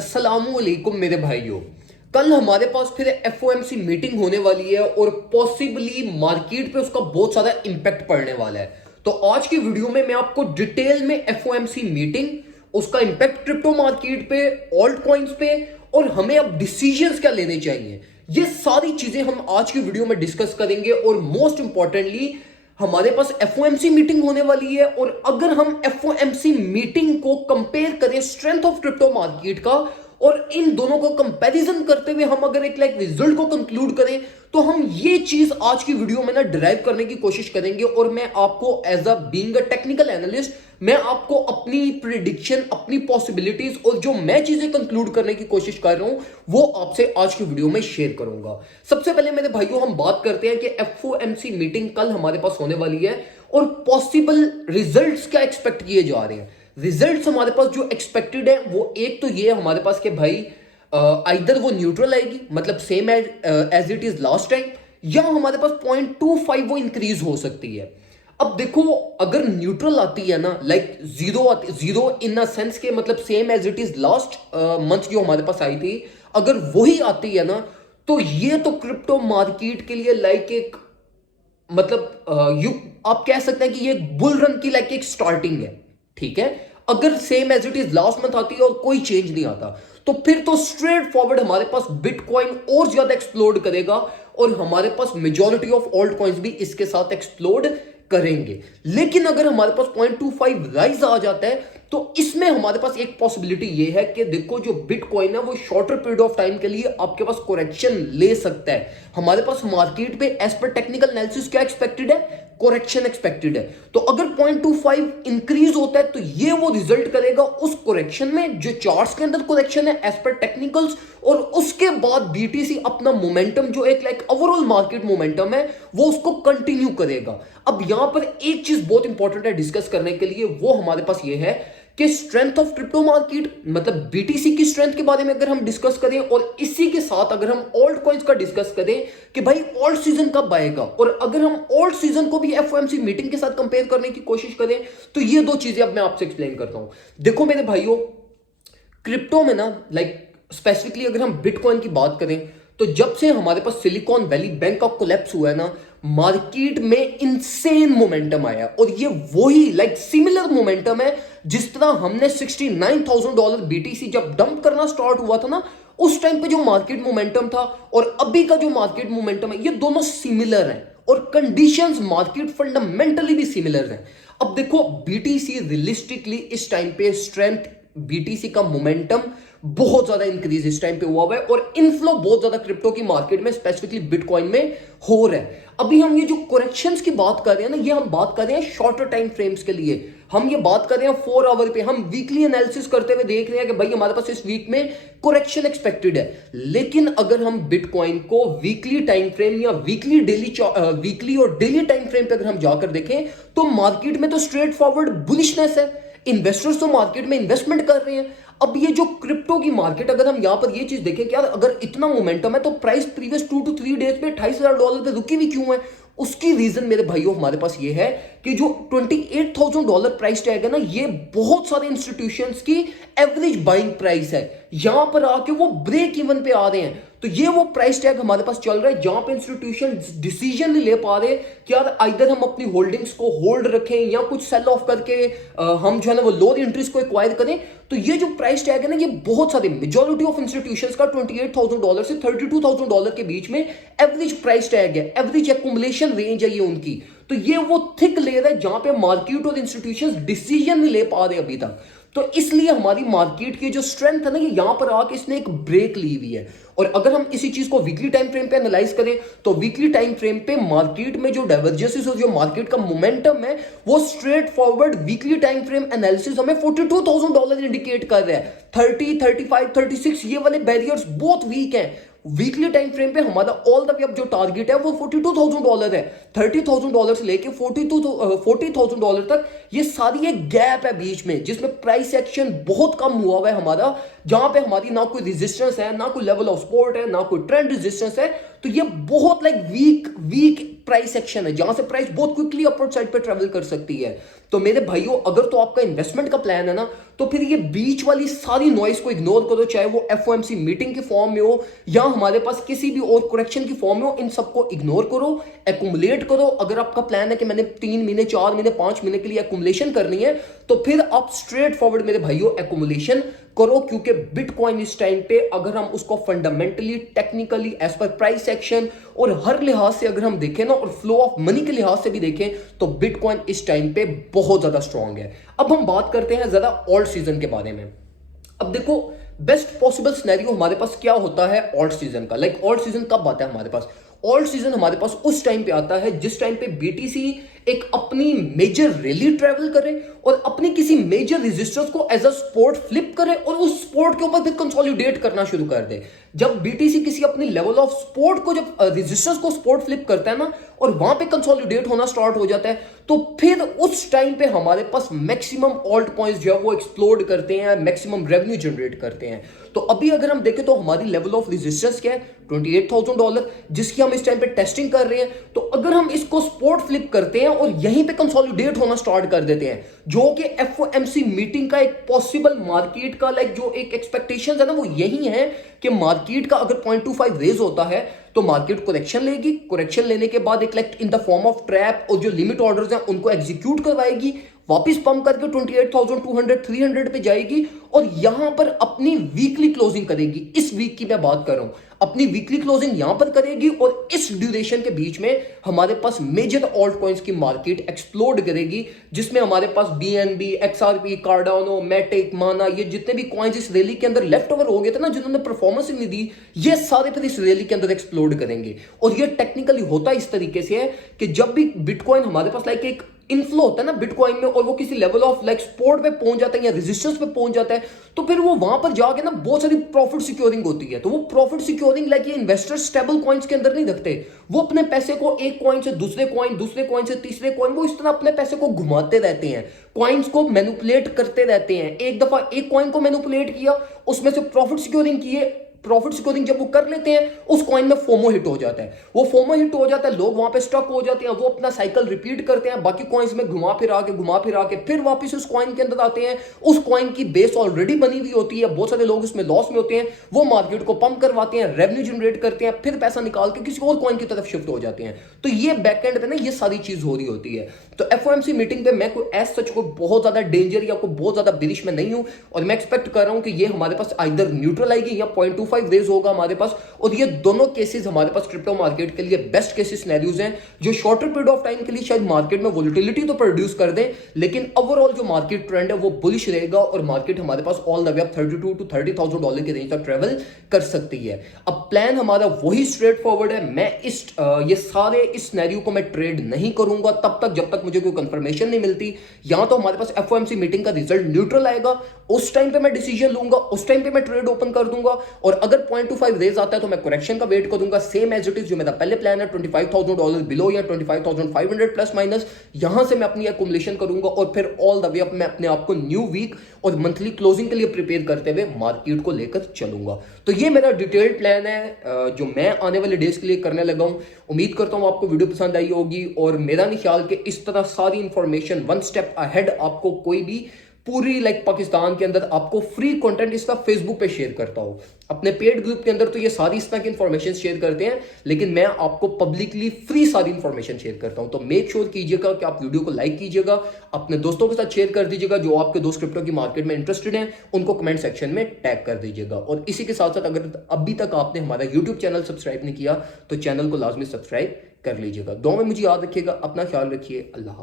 अस्सलामुअलैकुम मेरे भाइयों। कल हमारे पास फिर एफओएमसी मीटिंग होने वाली है और पॉसिबली मार्केट पे उसका बहुत सारा इंपैक्ट पड़ने वाला है। तो आज की वीडियो में मैं आपको डिटेल में एफओएमसी मीटिंग, उसका इंपैक्ट क्रिप्टो मार्केट पे, ऑल्ट कॉइन्स पे और हमें अब डिसीजंस क्या लेने चाहिए, ये सारी चीजें हम आज की वीडियो में डिस्कस करेंगे। और मोस्ट इंपॉर्टेंटली हमारे पास एफओएमसी मीटिंग होने वाली है और अगर हम एफओएमसी मीटिंग को कंपेयर करें स्ट्रेंथ ऑफ क्रिप्टो मार्केट का और इन दोनों को कंपैरिजन करते हुए हम अगर एक रिजल्ट को कंक्लूड करें तो हम ये चीज आज की वीडियो में ना डिराइव करने की कोशिश करेंगे। और मैं आपको as a being a technical analyst मैं आपको अपनी प्रिडिक्शन, अपनी पॉसिबिलिटीज और जो मैं चीजें कंक्लूड करने की कोशिश कर रहा हूं वो आपसे आज की वीडियो में शेयर करूंगा। सबसे पहले मेरे भाइयों हम बात करते हैं कि एफओएमसी मीटिंग कल हमारे पास होने वाली है और पॉसिबल रिजल्ट्स क्या एक्सपेक्ट किए जा रहे हैं। रिजल्ट्स हमारे पास जो एक्सपेक्टेड है वो एक तो ये है हमारे पास कि भाई आइदर वो न्यूट्रल आएगी, मतलब same as it is last time, या हमारे पास 0.25 वो इंक्रीज हो सकती है। अब देखो अगर न्यूट्रल आती है ना, लाइक जीरो आती, जीरो इन अ सेंस के मतलब same as it is last month जो हमारे पास आई थी, अगर वही आती है ना तो ये तो क्रिप्टो मार्केट के लिए लाइक एक मतलब यू आप कह सकते हैं कि ये बुल रन की लाइक एक स्टार्टिंग है। ठीक है, अगर same as it is last month आती है और कोई चेंज नहीं आता तो फिर तो स्ट्रेट फॉरवर्ड हमारे पास बिटकॉइन और ज्यादा एक्सप्लोड करेगा और हमारे पास मेजॉरिटी ऑफ ऑल्ट कॉइन्स भी इसके साथ एक्सप्लोड करेंगे। लेकिन अगर हमारे पास 0.25 राइज आ जाता है तो इसमें हमारे पास एक पॉसिबिलिटी ये है कि देखो जो बिटकॉइन है वो शॉर्टर पीरियड ऑफ टाइम के लिए आपके पास करेक्शन ले सकता है। हमारे पास मार्केट पे एज पर टेक्निकल एनालिसिस क्या एक्सपेक्टेड है, करेक्शन एक्सपेक्टेड है। तो अगर 0.25 इंक्रीज होता है तो ये वो रिजल्ट करेगा उस करेक्शन में जो चार्ट्स के अंदर करेक्शन है एज पर टेक्निकल्स, और उसके बाद बीटीसी अपना मोमेंटम जो एक लाइक ओवरऑल मार्केट मोमेंटम है वो उसको कंटिन्यू करेगा। अब यहां पर एक चीज बहुत इंपॉर्टेंट है डिस्कस करने के लिए, वो हमारे पास ये है कि स्ट्रेंथ ऑफ क्रिप्टो मार्केट मतलब बीटीसी की स्ट्रेंथ के बारे में अगर हम डिस्कस करें और इसी के साथ अगर हम ऑल्ट कॉइन्स का डिस्कस करें कि भाई ऑल्ट सीजन कब आएगा, और अगर हम ऑल्ट सीजन को भी एफओएमसी मीटिंग के साथ कंपेयर करने की कोशिश करें तो ये दो चीजें अब मैं आपसे एक्सप्लेन करता हूं। देखो मेरे भाइयों, क्रिप्टो में ना लाइक स्पेसिफिकली अगर हम बिटकॉइन की बात करें तो जब से हमारे पास सिलिकॉन वैली बैंक का कोलैप्स हुआ है ना, मार्केट में इनसेन मोमेंटम आया और ये वही लाइक सिमिलर मोमेंटम है जिस तरह हमने $69,000 बीटीसी जब डंप करना स्टार्ट हुआ था ना, उस टाइम पे जो मार्केट मोमेंटम था और अभी का जो मार्केट मोमेंटम है ये दोनों सिमिलर हैं और कंडीशंस मार्केट फंडामेंटली भी सिमिलर हैं। अब देखो बीटीसी रियलिस्टिकली इस टाइम पे स्ट्रेंथ, बीटीसी का मोमेंटम बहुत ज्यादा इंक्रीज इस टाइम पे हुआ है और इनफ्लो बहुत ज्यादा क्रिप्टो की मार्केट में स्पेसिफिकली बिटकॉइन में हो रहा है। अभी हम ये जो करेक्शंस की बात कर रहे हैं ना, ये हम बात कर रहे हैं शॉर्टर टाइम फ्रेम्स के लिए, हम ये बात कर रहे हैं 4 आवर पे, हम वीकली एनालिसिस करते हुए देख रहे हैं कि भाई हमारे पास इस वीक में करेक्शन एक्सपेक्टेड है। लेकिन अगर हम बिटकॉइन को वीकली टाइम फ्रेम या वीकली और डेली टाइम फ्रेम पे अगर हम जाकर देखें तो मार्केट में तो स्ट्रेट फॉरवर्ड बुलिशनेस है, इन्वेस्टर्स तो मार्केट में इन्वेस्टमेंट कर रहे हैं। अब ये जो क्रिप्टो की मार्केट, अगर हम यहां पर ये चीज देखें कि यार अगर इतना मोमेंटम है तो प्राइस प्रीवियस 2 to 3 डेज पे $28,000 पे रुकी हुई क्यों है, उसकी रीजन मेरे भाइयों हमारे पास ये है कि जो $28,000 प्राइस टैग है ना, ये बहुत सारे इंस्टीट्यूशंस की एवरेज बाइंग प्राइस है। यहां पर आके वो ब्रेक इवन पे आ रहे हैं, तो ये वो प्राइस टैग हमारे पास चल रहा है जहां पे इंस्टीट्यूशन डिसीजन नहीं ले पा रहे कि यार आइदर हम अपनी होल्डिंग्स को होल्ड रखें या कुछ सेल ऑफ करके हम जो है ना वो लोअर इंटरेस्ट को एक्वायर करें। तो ये जो प्राइस टैग है ना, ये बहुत सारे मेजॉरिटी ऑफ इंस्टीट्यूशंस का $28,000 से $32,000 के बीच में एवरेज प्राइस टैग है, एवरेज एक्यूमुलेशन रेंज है ये उनकी। तो ये वो थिक लेयर है जहां पे मार्केट और इंस्टीट्यूशंस डिसीजन नहीं ले पा रहे अभी तक। तो इसलिए हमारी मार्केट की जो स्ट्रेंथ है ना, ये यहां पर आके इसने एक ब्रेक ली हुई है। और अगर हम इसी चीज को वीकली टाइम फ्रेम पे एनालाइज करें तो वीकली टाइम फ्रेम पे मार्केट में जो डाइवर्जेंसेस और जो मार्केट का मोमेंटम है वो straight forward weekly time frame analysis हमें $42,000 इंडिकेट कर रहा है। 30, 35, 36 ये वाले बैरियर्स बहुत वीक हैं। वीकली टाइम फ्रेम पे हमारा ऑल द वे अप जो टारगेट है वो $42,000 है। $30,000 से लेके $40,000 तक ये सारी एक गैप है बीच में जिसमें प्राइस एक्शन बहुत कम हुआ है हमारा, जहां पे हमारी ना कोई रेजिस्टेंस है, ना कोई लेवल ऑफ सपोर्ट है, ना कोई ट्रेंड रेजिस्टेंस है। तो ये बहुत लाइक वीक प्राइस एक्शन है जहां से प्राइस बहुत क्विकली अपवर्ड साइड पे ट्रेवल कर सकती है। तो मेरे भाइयों, अगर तो आपका इन्वेस्टमेंट का प्लान है ना, तो फिर ये बीच वाली सारी नॉइस को इग्नोर करो, चाहे वो एफओएमसी मीटिंग के फॉर्म में हो या हमारे पास किसी भी और करेक्शन की फॉर्म में हो, इन सबको इग्नोर करो, एक्युमुलेट करो। अगर आपका प्लान है कि मैंने 3 महीने, 4 महीने, 5 महीने के लिए एक्युमुलेशन करनी है, तो फिर आप स्ट्रेट फॉरवर्ड मेरे भाइयों एक्युमुलेशन करो, क्योंकि बिटकॉइन इस टाइम पे अगर हम उसको fundamentally, technically, as per price action और हर लिहाज से अगर हम देखें ना, और फ्लो ऑफ मनी के लिहाज से भी देखें, तो बिटकॉइन इस टाइम पे बहुत ज्यादा स्ट्रांग है। अब हम बात करते हैं जरा ऑल्ट सीजन के बारे में। अब देखो, बेस्ट पॉसिबल सिनेरियो हमारे पास क्या होता है ऑल्ट सीजन का। लाइक ऑल्ट सीजन कब आता है हमारे पास? ऑल्ट सीजन हमारे पास उस टाइम पे आता है जिस टाइम पे बीटीसी एक अपनी मेजर रैली ट्रेवल करे और अपने किसी मेजर रजिस्टर्स को एज अ स्पोर्ट फ्लिप करे और उस स्पोर्ट के ऊपर फिर कंसोलिडेट करना शुरू कर दे। जब बीटीसी किसी अपनी लेवल ऑफ स्पोर्ट को, जब रजिस्टर्स को स्पोर्ट फ्लिप करता है ना और वहां पे कंसोलिडेट होना स्टार्ट हो जाता है, तो फिर उस टाइम पे हमारे पास मैक्सिमम ऑल्ट कॉइन्स जो है वो एक्सप्लोड करते हैं, मैक्सिमम रेवेन्यू जनरेट करते हैं। तो अभी अगर हम देखें तो हमारी लेवल ऑफ रेजिस्टेंस क्या है? $28,000, जिसकी हम इस टाइम पे टेस्टिंग कर रहे हैं। तो अगर हम इसको स्पोर्ट फ्लिप करते हैं और यहीं पे कंसोलिडेट होना स्टार्ट कर देते हैं, जो कि एफओएमसी मीटिंग का एक पॉसिबल मार्केट का लाइक जो एक एक्सपेक्टेशन है ना, वो यही है कि मार्केट का अगर 0.25 रेज होता है तो मार्केट करेक्शन लेगी, करेक्शन लेने के बाद एक like in the form of trap और जो लिमिट ऑर्डर्स हैं उनको एग्जीक्यूट करवाएगी, वापस पंप करके 28,200 300 पे जाएगी और यहां पर अपनी वीकली क्लोजिंग करेगी। इस वीक की मैं बात कर रहा हूं, अपनी वीकली क्लोजिंग यहां पर करेगी और इस ड्यूरेशन के बीच में हमारे पास मेजर ऑल्ट कॉइन्स की मार्केट एक्सप्लोड करेगी, जिसमें हमारे पास बीएनबी, एक्सआरपी, कार्डानो, मैटिक, माना, ये जितने भी कॉइन्स इस रैली के अंदर लेफ्ट ओवर हो गए थे ना, जिन्होंने परफॉर्मेंस नहीं दी, ये सारे फिर इस रैली के अंदर एक्सप्लोड करेंगे। और ये टेक्निकली होता इस तरीके से है कि जब भी बिटकॉइन हमारे पास लाइक एक इनफ्लो होता है ना बिटकॉइन में और वो किसी लेवल ऑफ लाइक सपोर्ट पे पहुंच जाता है या रेजिस्टेंस पे पहुंच जाता है, तो फिर वो वहां पर जाके ना बहुत सारी प्रॉफिट सिक्योरिंग होती है। तो वो प्रॉफिट सिक्योरिंग लाइक ये इन्वेस्टर स्टेबल कॉइन्स के अंदर नहीं रखते, वो अपने पैसे को एक कॉइन से दूसरे कॉइन, दूसरे कॉइन से तीसरे कॉइन, वो इस तरह अपने पैसे को घुमाते रहते हैं, कॉइन्स को मैनिपुलेट करते रहते हैं। एक दफा एक कॉइन को मैनिपुलेट किया, उसमें से प्रॉफिट सिक्योरिंग किए, प्रॉफिट सिक्योरिंग जब वो कर लेते हैं, उस कॉइन में फोमो हिट हो जाता है, वो फोमो हिट हो जाता है, लोग वहां पे स्टक हो जाते हैं, वो अपना साइकिल रिपीट करते हैं, बाकी कॉइन्स में घुमा फिरा के फिर वापस उस कॉइन के अंदर आते हैं। उस कॉइन की बेस ऑलरेडी बनी हुई होती है, बहुत सारे लोग इसमें लॉस में होते हैं, वो मार्केट को पंप करवाते हैं, रेवेन्यू जनरेट करते हैं, फिर पैसा निकाल के किसी और कॉइन की तरफ शिफ्ट हो जाते हैं। तो ये बैकएंड पे ना ये सारी चीज हो रही होती है। तो एफओएमसी मीटिंग पे मैं कोई एज सच को बहुत ज्यादा डेंजर या कोई बहुत ज्यादा बिरिश में नहीं हूं, और मैं एक्सपेक्ट कर रहा हूं कि ये हमारे पास आइदर न्यूट्रल आएगी या 0.25 रेज होगा हमारे पास। और ये दोनों केसेस हमारे पास क्रिप्टो मार्केट के लिए बेस्ट केसेस सिनेरियोज हैं, जो शॉर्टर पीरियड ऑफ टाइम के लिए शायद मार्केट में वोलेटिलिटी तो प्रोड्यूस कर दें, लेकिन ओवरऑल जो मार्केट ट्रेंड है वो बुलिश रहेगा और मार्केट हमारे पास all the way up $32,000 to $30,000 के रेंज तक ट्रेवल कर सकती है। अब प्लान हमारा वही स्ट्रेट फॉरवर्ड है, मैं ये सारे इस सिनेरियो को मैं ट्रेड नहीं करूंगा तब तक जब तक मुझे कोई कंफर्मेशन नहीं मिलती। यहां तो हमारे पास एफओएमसी मीटिंग का रिजल्ट न्यूट्रल आएगा, उस टाइम पे मैं डिसीजन लूंगा, उस टाइम पे मैं ट्रेड ओपन कर दूंगा, और अगर 0.25 रेज आता है तो मैं करेक्शन का वेट करूंगा, सेम एज इट इज जो मेरा पहले प्लान है, $25,000 बिलो या 25,500 प्लस माइनस, यहां से मैं अपनी एक्युमुलेशन करूंगा और फिर ऑल द वे अप मैं अपने आप को न्यू वीक और मंथली क्लोजिंग के लिए प्रिपेयर करते हुए मार्केट को लेकर चलूंगा। तो ये मेरा डिटेल्ड प्लान है जो मैं आने वाले डेज के लिए करने लगा हूं। उम्मीद करता हूं आपको वीडियो पसंद आई होगी, और मेरा नहीं ख्याल कि इस तरह सारी इंफॉर्मेशन वन स्टेप अहेड आपको कोई भी पूरी लाइक पाकिस्तान के अंदर आपको फ्री कंटेंट इसका फेसबुक पे शेयर करता हूं। अपने पेड ग्रुप के अंदर तो ये सारी इस तरह की इंफॉर्मेशन शेयर करते हैं, लेकिन मैं आपको पब्लिकली फ्री सारी इंफॉर्मेशन शेयर करता हूं। तो मेक श्योर कीजिएगा कि आप वीडियो को लाइक कीजिएगा, अपने दोस्तों के साथ शेयर कर दीजिएगा, जो आपके दोस्त क्रिप्टो की मार्केट में इंटरेस्टेड हैं उनको कमेंट सेक्शन में टैग कर दीजिएगा। और इसी के साथ साथ अगर अभी तक आपने हमारा यूट्यूब चैनल सब्सक्राइब नहीं किया तो चैनल को लाजमी सब्सक्राइब कर लीजिएगा। दुआ में मुझे याद रखिएगा, अपना ख्याल रखिए, अल्लाह।